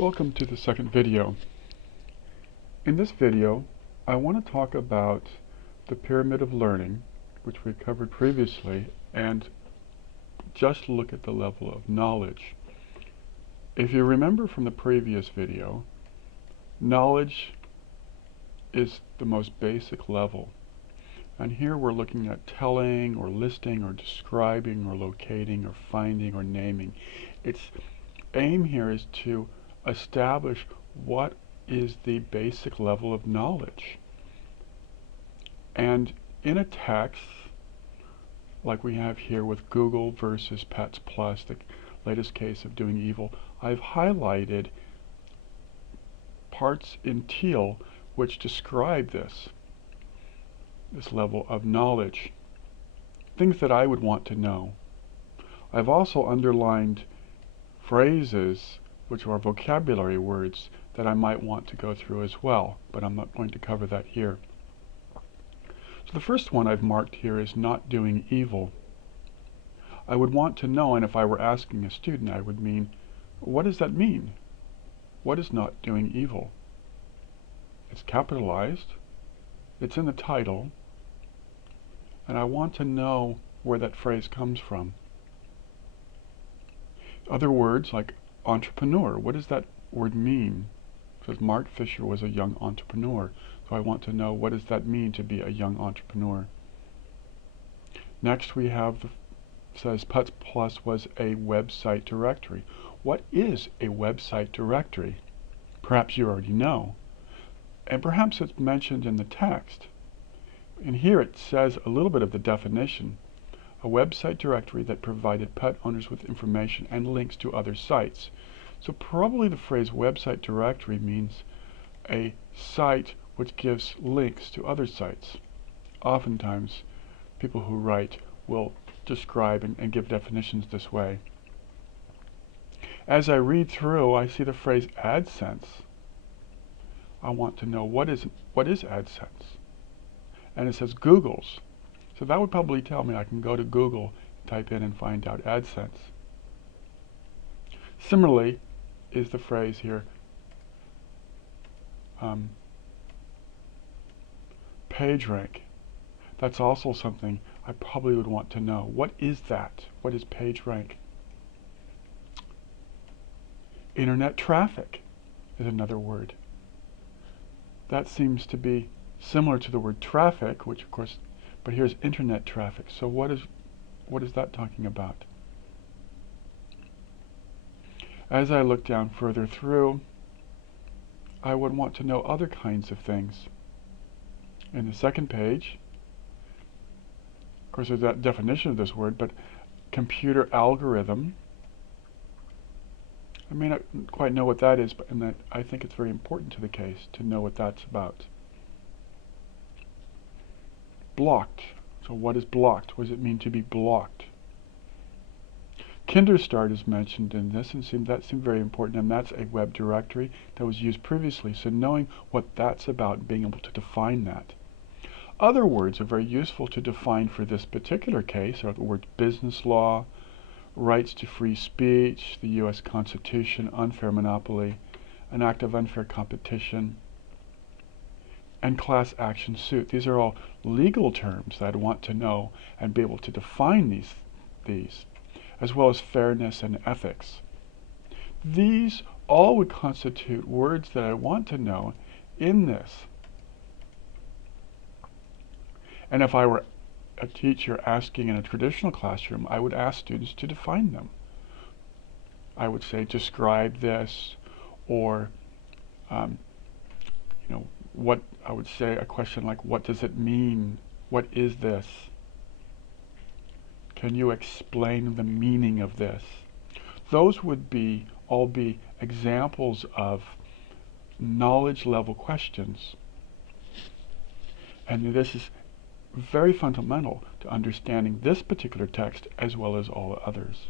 Welcome to the second video. In this video, I want to talk about the pyramid of learning, which we covered previously, and just look at the level of knowledge. If you remember from the previous video, knowledge is the most basic level. And here we're looking at telling or listing or describing or locating or finding or naming. Its aim here is to establish what is the basic level of knowledge. And in a text, like we have here with Google versus Pets Plus, the latest case of doing evil, I've highlighted parts in teal which describe this level of knowledge, things that I would want to know. I've also underlined phrases which are vocabulary words that I might want to go through as well, but I'm not going to cover that here. So the first one I've marked here is not doing evil. I would want to know, and if I were asking a student, I would mean, what does that mean? What is not doing evil? It's capitalized, it's in the title, and I want to know where that phrase comes from. Other words like entrepreneur, what does that word mean? It says Mark Fisher was a young entrepreneur, so I want to know, what does that mean to be a young entrepreneur? Next we have says Pets Plus was a website directory. What is a website directory? Perhaps you already know, and perhaps it's mentioned in the text. And here it says a little bit of the definition. A website directory that provided pet owners with information and links to other sites. So probably the phrase website directory means a site which gives links to other sites. Oftentimes people who write will describe and give definitions this way. As I read through, I see the phrase AdSense. I want to know what is AdSense? And it says Google's. So that would probably tell me I can go to Google, type in and find out AdSense. Similarly is the phrase here, PageRank. That's also something I probably would want to know. What is that? What is PageRank? Internet traffic is another word. That seems to be similar to the word traffic, which of course, but here's internet traffic. So what is that talking about? As I look down further through, I would want to know other kinds of things. In the second page, of course there's that definition of this word, but computer algorithm. I may not quite know what that is, but and that I think it's very important to the case to know what that's about. Blocked. So what is blocked? What does it mean to be blocked? Kinderstart is mentioned in this, and that seemed very important, and that's a web directory that was used previously. So knowing what that's about and being able to define that. Other words are very useful to define for this particular case are the words business law, rights to free speech, the U.S. Constitution, unfair monopoly, an act of unfair competition, and class action suit. These are all legal terms that I'd want to know and be able to define these, as well as fairness and ethics. These all would constitute words that I want to know in this. And if I were a teacher asking in a traditional classroom, I would ask students to define them. I would say, describe this, or what I would say a question like, what does it mean? What is this? Can you explain the meaning of this? Those would all be examples of knowledge level questions. And this is very fundamental to understanding this particular text as well as all others.